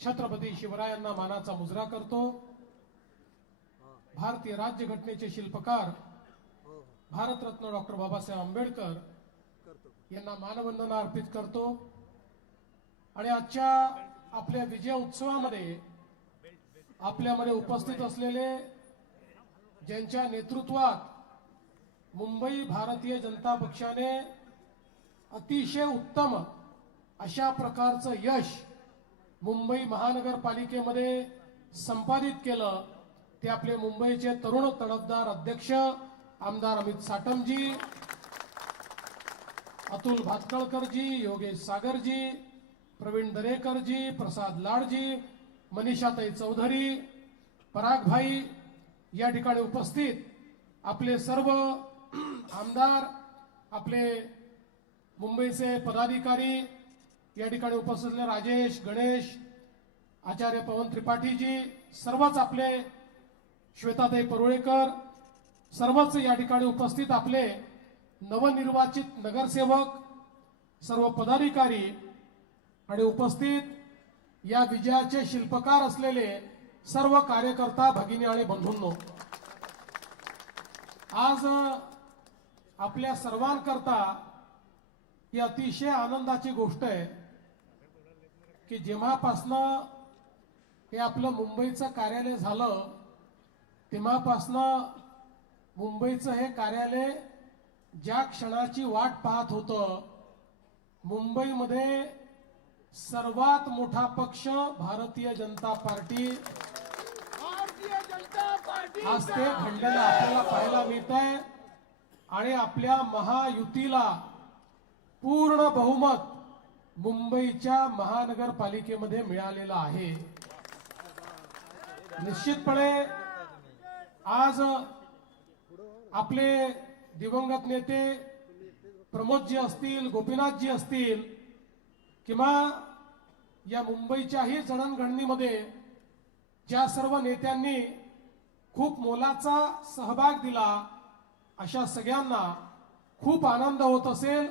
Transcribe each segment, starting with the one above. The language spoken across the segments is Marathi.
छत्रपती शिवरायांना मानाचा मुजरा करतो। भारतीय राज्यघटनेचे शिल्पकार भारतरत्न डॉक्टर बाबासाहेब आंबेडकर यांना मानवंदना अर्पित करतो। आणि आजच्या आपल्या विजय उत्सवामध्ये आपल्यामध्ये उपस्थित असलेले ज्यांच्या नेतृत्वात मुंबई भारतीय जनता पक्षाने अतिशय उत्तम अशा प्रकारचं यश मुंबई महानगरपालिकेमध्ये संपादित केलं ते आपले मुंबईचे तरुण तडफदार अध्यक्ष आमदार अमित साटमजी, अतुल भातखळकरजी, योगेश सागरजी, प्रवीण दरेकरजी, प्रसाद लाडजी, मनीषाताई चौधरी, पराग भाई या ठिकाणी उपस्थित आपले सर्व आमदार, आपले मुंबईचे पदाधिकारी या ठिकाणी उपस्थित असलेले राजेश, गणेश, आचार्य पवन त्रिपाठीजी, सर्वच आपले श्वेताताई परुळेकर, सर्वच या ठिकाणी उपस्थित आपले नवनिर्वाचित नगरसेवक, सर्व पदाधिकारी आणि उपस्थित या विजयाचे शिल्पकार असलेले सर्व कार्यकर्ता भगिनी आणि बंधूंनो, आज आपल्या सर्वांकरता ही अतिशय आनंदाची गोष्ट आहे की जेव्हापासनं हे आपलं मुंबईचं कार्यालय झालं तेव्हापासनं मुंबईचं हे कार्यालय ज्या क्षणाची वाट पाहत होतं, मुंबईमध्ये सर्वात मोठा पक्ष भारतीय जनता पार्टी आज ते घडलेलं आपल्याला पाहायला मिळत आहे। आणि आपल्या महायुतीला पूर्ण बहुमत मुंबईच्या महानगरपालिकेमध्ये मिळालेलं आहे। निश्चितपणे आज आपले दिवंगत नेते प्रमोदजी असतील, गोपीनाथजी असतील किंवा या मुंबईच्याही जडणघडणीमध्ये ज्या सर्व नेत्यांनी खूप मोलाचा सहभाग दिला, अशा सगळ्यांना खूप आनंद होत असेल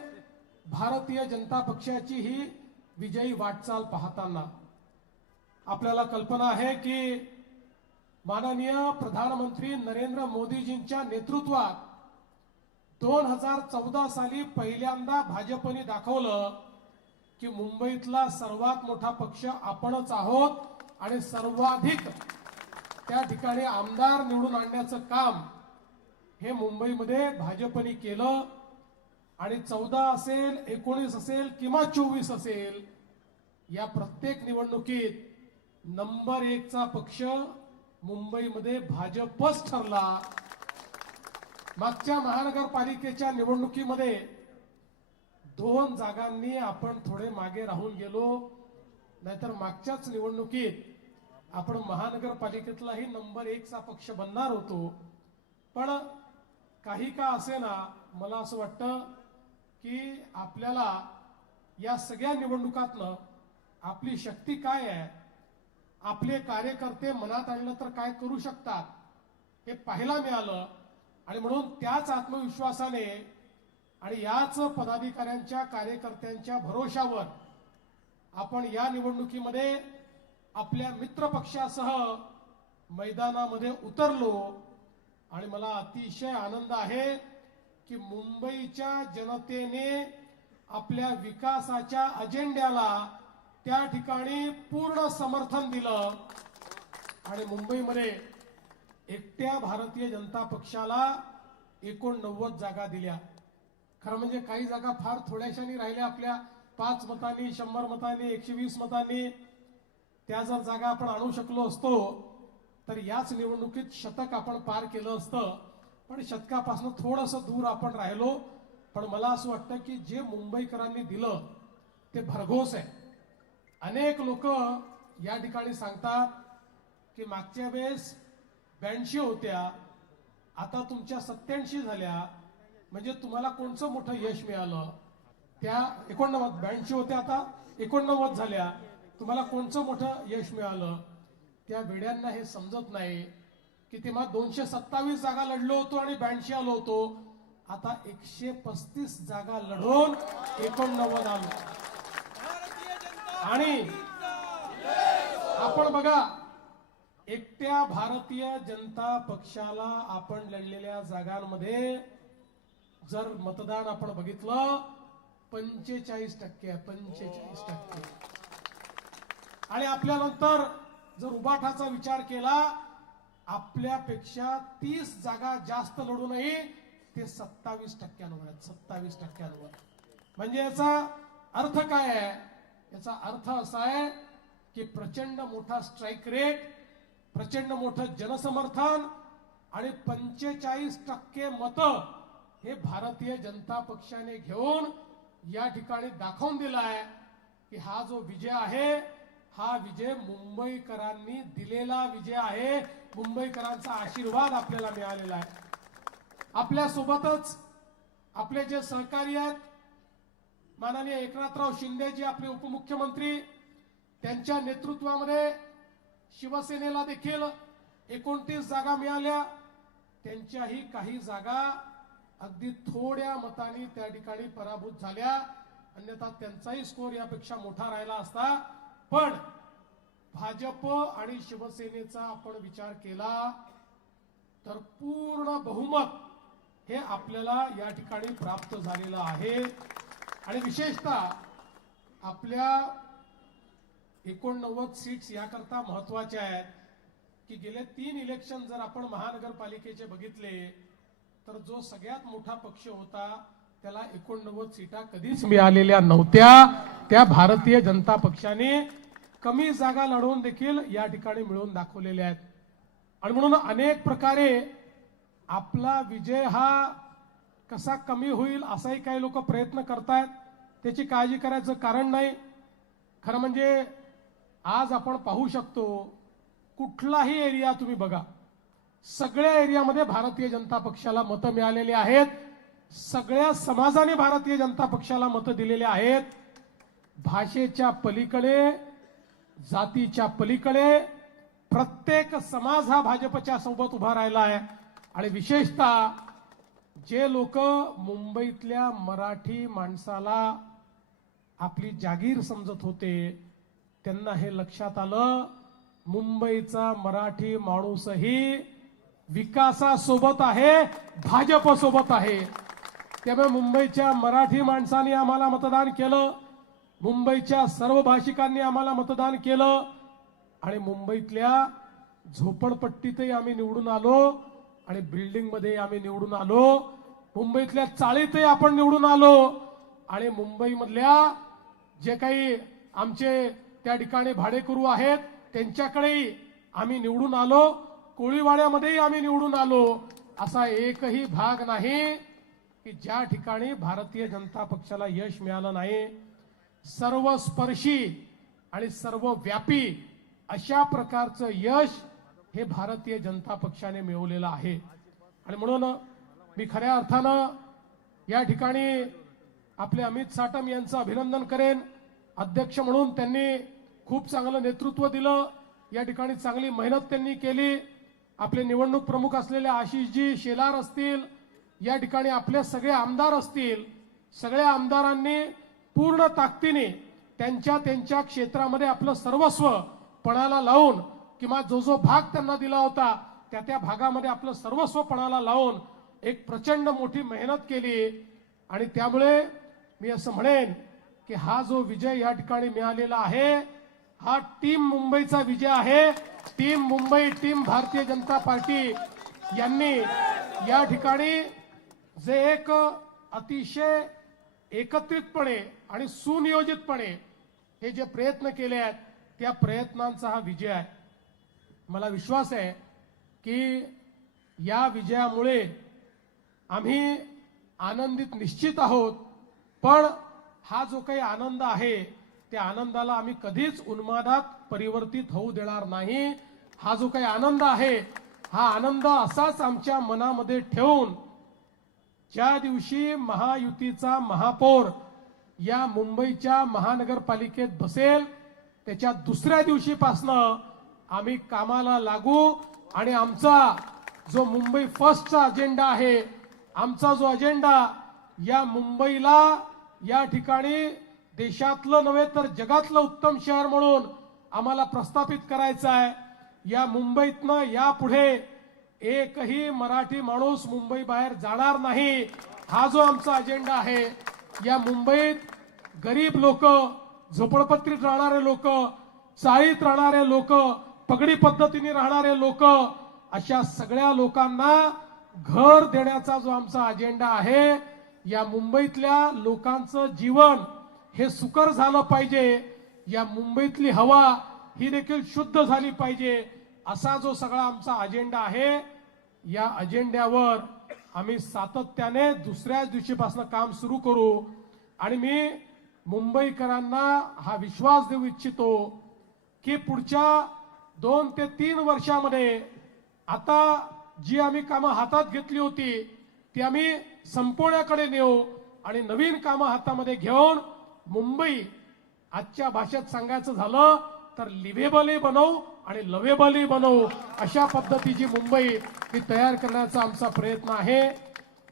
भारतीय जनता पक्षाची ही विजयी वाटचाल पाहताना। आपल्याला कल्पना आहे की माननीय प्रधानमंत्री नरेंद्र मोदीजींच्या नेतृत्वात 2014 साली पहिल्यांदा भाजपने दाखवलं की मुंबईतला सर्वात मोठा पक्ष आपणच आहोत आणि सर्वाधिक त्या ठिकाणी आमदार निवडून आणण्याचं काम हे मुंबईमध्ये भाजपने केलं। आणि 14 असेल, 19 असेल किंवा 24 असेल, या प्रत्येक निवडणुकीत नंबर 1 चा पक्ष मुंबईमध्ये भाजपच ठरला। मागच्या महानगरपालिकेच्या निवडणुकीमध्ये 2 जागांनी आपण थोडे मागे राहून गेलो, नाहीतर मागच्याच निवडणुकीत आपण महानगरपालिकेतलाही नंबर 1 चा पक्ष बनणार होतो। पण काही का असेना, मला असं वाटतं की आपल्याला या सगळ्या निवडणुकातनं आपली शक्ती काय आहे, आपले कार्यकर्ते मनात आणलं तर काय करू शकतात हे पाहायला मिळालं। आणि म्हणून त्याच आत्मविश्वासाने आणि याच पदाधिकाऱ्यांच्या कार्यकर्त्यांच्या भरोशावर आपण या निवडणुकीमध्ये आपल्या मित्र पक्षासह मैदानामध्ये उतरलो। आणि मला अतिशय आनंद आहे की मुंबईच्या जनतेने आपल्या विकासाच्या अजेंड्याला त्या ठिकाणी पूर्ण समर्थन दिलं। आणि मुंबईमध्ये एकट्या भारतीय जनता पक्षाला 89 जागा दिल्या। खरं म्हणजे काही जागा फार थोड्याशानी राहिल्या, आपल्या 5 मतांनी, 100 मतांनी, 120 मतांनी। त्या जर जागा आपण आणू शकलो असतो तर याच निवडणुकीत शतक आपण पार केलं असतं। पण शतकापासून थोडंसं दूर आपण राहिलो। पण मला असं वाटतं की जे मुंबईकरांनी दिलं ते भरघोस आहे। अनेक लोक या ठिकाणी सांगतात की मागच्या वेळेस 82 होत्या, आता तुमच्या 87 झाल्या, म्हणजे तुम्हाला कोणचं मोठं यश मिळालं? त्या 82 होत्या, आता 89 झाल्या, तुम्हाला कोणचं मोठं यश मिळालं? त्या वेड्यांना हे समजत नाही की तेव्हा 227 जागा लढलो होतो आणि 82 आलो होतो, आता 135 जागा लढून 89 आलो। आणि आपण बघा, एकट्या भारतीय जनता पक्षाला आपण लढलेल्या जागांमध्ये जर मतदान आपण बघितलं 45% आहे, 45%. आणि आपल्यानंतर जर उबाठाचा विचार केला, आपल्यापेक्षा 30 जागा जास्त लढूनही ते 27%वर आहेत, 27%वर. म्हणजे याचा अर्थ काय आहे? याचा अर्थ असा आहे की प्रचंड मोठा स्ट्राइक रेट, प्रचंड मोठं जनसमर्थन आणि 45% मतं हे भारतीय जनता पक्षाने घेऊन या ठिकाणी दाखवून दिलाय की हा जो विजय आहे, हा विजय मुंबईकरांनी दिलेला विजय आहे. मुंबईकरांचा आशीर्वाद आपल्याला मिळालेला आहे. आपल्या सोबतच आपले जे सहकारी आहेत, माननीय एकनाथराव शिंदेजी आपले उपमुख्यमंत्री, त्यांच्या नेतृत्वामध्ये शिवसेनेला देखील 29 जागा मिळाल्या. त्यांच्याही काही जागा अगदी थोड्या मतांनी त्या ठिकाणी पराभूत झाल्या, अन्यथा त्यांचाही स्कोर यापेक्षा मोठा राहिला असता. पण भाजप आणि शिवसेनेचा आपण विचार केला तर पूर्ण बहुमत हे आपल्याला या ठिकाणी प्राप्त झालेलं आहे. आणि विशेषतः आपल्या 89 सीट्स याकरता महत्वाच्या आहेत की गेले 3 इलेक्शन जर आपण महानगरपालिकेचे बघितले तर जो सगळ्यात मोठा पक्ष होता त्याला 89 सीटा कधीच मिळालेल्या नव्हत्या. त्या भारतीय जनता पक्षाने कमी जागा लढवून देखील या ठिकाणी मिळवून दाखवलेल्या आहेत. आणि म्हणून अनेक प्रकारे आपला विजय हा कसा कमी होईल असाही काही लोक प्रयत्न करतायत. त्याची काळजी करायचं कारण नाही. खरं म्हणजे आज आपण पाहू शकतो, कुठलाही एरिया तुम्ही बघा, सगळ्या एरियामध्ये भारतीय जनता पक्षाला मतं मिळालेली आहेत. सगळ्या समाजाने भारतीय जनता पक्षाला मतं दिलेली आहेत. भाषेच्या पलीकडे, जातीच्या पलीकडे प्रत्येक समाज हा भाजपच्या सोबत उभा राहिला आहे. आणि विशेषतः जे लोक मुंबईतल्या मराठी माणसाला आपली जागीर समजत होते, त्यांना हे लक्षात आलं, मुंबईचा मराठी माणूसही विकासासोबत आहे, भाजपसोबत आहे. त्यामुळे मुंबईच्या मराठी माणसांनी आम्हाला मतदान केलं, मुंबईच्या सर्व भाषिकांनी आम्हाला मतदान केलं. आणि मुंबईतल्या झोपडपट्टीतही आम्ही निवडून आलो आणि बिल्डिंग मध्ये आम्ही निवडून आलो. मुंबईतल्या चाळीतही आपण निवडून आलो. आणि मुंबईमधल्या जे काही आमचे त्या ठिकाणी भाडेकरू आहेत त्यांच्याकडेही आम्ही निवडून आलो. कोळीवाड्यामध्येही आम्ही निवडून आलो. असा एकही भाग नाही की ज्या ठिकाणी भारतीय जनता पक्षाला यश मिळालं नाही. सर्वस्पर्शी आणि सर्वव्यापी अशा प्रकारचं यश हे भारतीय जनता पक्षाने मिळवलेलं आहे. आणि म्हणून मी खऱ्या अर्थानं या ठिकाणी आपले अमित साटम यांचं अभिनंदन करेन. अध्यक्ष म्हणून त्यांनी खूप चांगलं नेतृत्व दिलं. या ठिकाणी चांगली मेहनत त्यांनी केली. आपले निवडणूक प्रमुख असलेले आशिषजी शेलार असतील, या ठिकाणी आपले सगळे आमदार असतील, सगळ्या आमदारांनी पूर्ण ताकदीने त्यांच्या क्षेत्रामध्ये आपलं सर्वस्व पणाला लावून, किंवा जो जो भाग त्यांना दिला होता त्या भागामध्ये आपलं सर्वस्व पणाला लावून एक प्रचंड मोठी मेहनत केली. आणि त्यामुळे मी असं म्हणेन की हा जो विजय या ठिकाणी मिळालेला आहे, हा टीम मुंबईचा विजय आहे. Team Mumbai, team Bharatiya Janata party यांनी या ठिकाणी जे एक अतिशय एकत्रितपणे आणि सुनियोजितपणे हे जे प्रयत्न केले आहेत, त्या प्रयत्नांचा हा विजय आहे. मला विश्वास आहे की या विजयामुळे आम्ही आनंदित निश्चित आहोत. पण हा जो काही आनंद आहे त्या आनंदाला आम्ही कधीच उन्मादात परिवर्तित होऊ देणार नाही. हा जो काही आनंद आहे, हा आनंद असाच आमच्या मनामध्ये ठेवून ज्या दिवशी महायुतीचा महापौर या मुंबईच्या महानगरपालिकेत बसेल त्याच्या दुसऱ्या दिवशीपासनं आम्ही कामाला लागू. आणि आमचा जो मुंबई फर्स्टचा अजेंडा आहे, आमचा जो अजेंडा या मुंबईला या ठिकाणी देशातलं नव्हे तर जगातलं उत्तम शहर म्हणून आम्हाला प्रस्थापित करायचा आहे। या मुंबईतनं यापुढे एकही मराठी माणूस मुंबई बाहेर जाणार नाही, हा जो आमचा अजेंडा आहे। या मुंबईत गरीब लोक, झोपडपट्टीत राहणारे लोक, चाळीत राहणारे लोक, पगडी पद्धतीने राहणारे लोक, अशा सगळ्या लोकांना घर देण्याचा जो आमचा अजेंडा आहे। या मुंबईतल्या लोकांचं जीवन हे सुकर झालं पाहिजे, या मुंबईतली हवा ही देखील शुद्ध झाली पाहिजे, असा जो सगळा आमचा अजेंडा आहे। या अजेंड्यावर आम्ही सातत्याने दुसऱ्याच दिवशीपासून काम सुरू करू आणि मी मुंबईकरांना हा विश्वास देऊ इच्छितो की पुढच्या 2 ते 3 वर्षामध्ये आता जी आम्ही कामं हातात घेतली होती ती आम्ही संपवण्याकडे नेऊ आणि नवीन कामं हातामध्ये घेऊन मुंबई आजच्या भाषेत सांगायचं झालं तर लिव्हेबलही बनवू आणि लवेबलही बनवू, अशा पद्धतीची मुंबई ही तयार करण्याचा आमचा प्रयत्न आहे।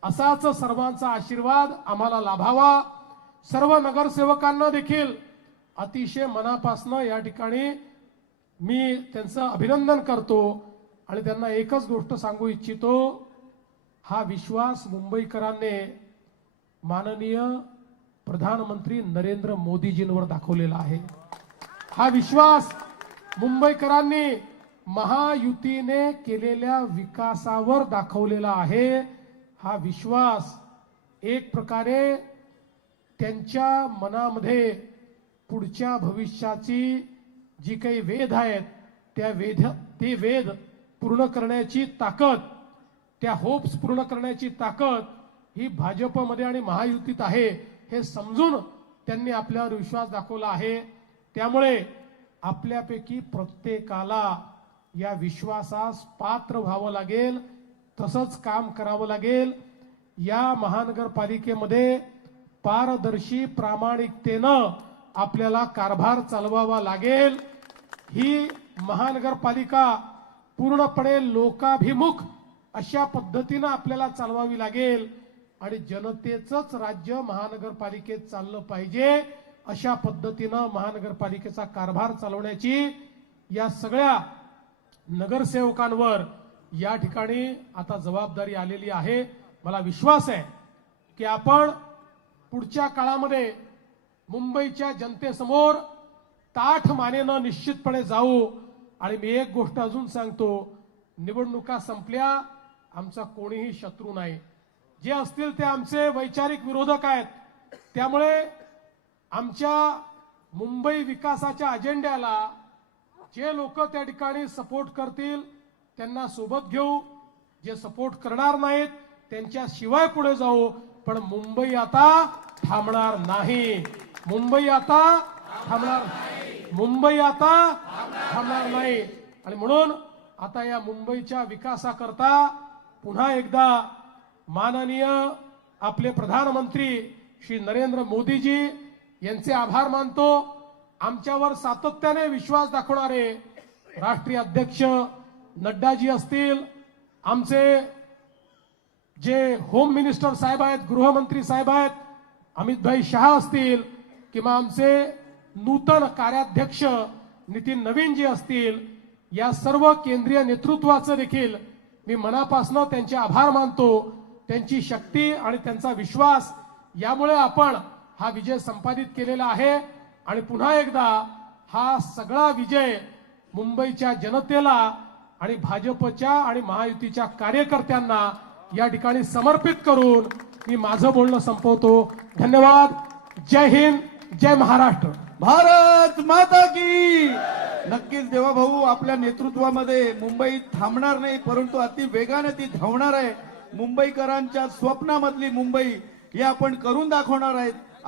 असाच सर्वांचा आशीर्वाद आम्हाला लाभावा। सर्व नगरसेवकांना देखील अतिशय मनापासून या ठिकाणी मी त्यांचं अभिनंदन करतो आणि त्यांना एकच गोष्ट सांगू इच्छितो, हा विश्वास मुंबईकरांनी माननीय प्रधानमंत्री नरेंद्र मोदीजींवर दाखवलेला आहे। हा विश्वास मुंबईकरांनी महायुतीने केलेल्या विकासावर दाखवलेला आहे। हा विश्वास एक प्रकारे त्यांच्या मनामध्ये पुढच्या भविष्याची जी काही वेध आहेत ते वेध पूर्ण करण्याची ताकद, त्या होप्स पूर्ण करण्याची ताकद ही भाजपमध्ये आणि महायुतीत आहे, हे समजून त्यांनी आपल्यावर विश्वास दाखवला आहे। त्यामुळे आपल्यापैकी प्रत्येकाला या विश्वासास पात्र व्हावं लागेल, तसंच काम करावं लागेल। या महानगरपालिकेमध्ये पारदर्शी प्रामाणिकतेनं आपल्याला कारभार चालवावा लागेल। ही महानगरपालिका पूर्णपणे लोकाभिमुख अशा पद्धतीनं आपल्याला चालवावी लागेल आणि जनतेचंच राज्य महानगरपालिकेत चाललं पाहिजे, अशा पद्धतीनं महानगरपालिकेचा कारभार चालवण्याची या सगळ्या नगरसेवकांवर या ठिकाणी आता जबाबदारी आलेली आहे। मला विश्वास आहे की आपण पुढच्या काळामध्ये मुंबईच्या जनतेसमोर ताठ मानेनं निश्चितपणे जाऊ। आणि मी एक गोष्ट अजून सांगतो, निवडणुका संपल्या, आमचा कोणीही शत्रू नाही, जे असतील ते आमचे वैचारिक विरोधक आहेत। त्यामुळे आमच्या मुंबई विकासाच्या अजेंड्याला जे लोक त्या ठिकाणी सपोर्ट करतील त्यांना सोबत घेऊ, जे सपोर्ट करणार नाहीत त्यांच्या शिवाय पुढे जाऊ, पण मुंबई आता थांबणार नाही। मुंबई आता थांबणार नाही। आणि म्हणून आता या मुंबईच्या विकासाकरता पुन्हा एकदा माननीय आपले प्रधानमंत्री श्री नरेंद्र मोदीजी यांचे आभार मानतो। आमच्यावर सातत्याने विश्वास दाखवणारे राष्ट्रीय अध्यक्ष नड्डाजी असतील, आमचे जे होम मिनिस्टर साहेब आहेत, गृहमंत्री साहेब आहेत, अमितभाई शहा असतील, किंवा आमचे नूतन कार्याध्यक्ष नितीन नवीन जी असतील, या सर्व केंद्रीय नेतृत्वाचं देखील मी मनापासून त्यांचे आभार मानतो। त्यांची शक्ती आणि त्यांचा विश्वास यामुळे आपण हा विजय संपादित केलेला आहे आणि पुन्हा एकदा हा सगळा विजय मुंबईच्या जनतेला आणि भाजपच्या आणि महायुतीच्या कार्यकर्त्यांना या ठिकाणी समर्पित करून मी माझं बोलणं संपवतो। धन्यवाद। जय हिंद, जय महाराष्ट्र। भारत माता की। नक्कीच देवा भाऊ आपल्या नेतृत्वामध्ये मुंबई थांबणार नाही, परंतु अति वेगाने ती धावणार आहे। मुंबईकरांच्या स्वप्नामधली मुंबई हे आपण करून दाखवणार आहेत।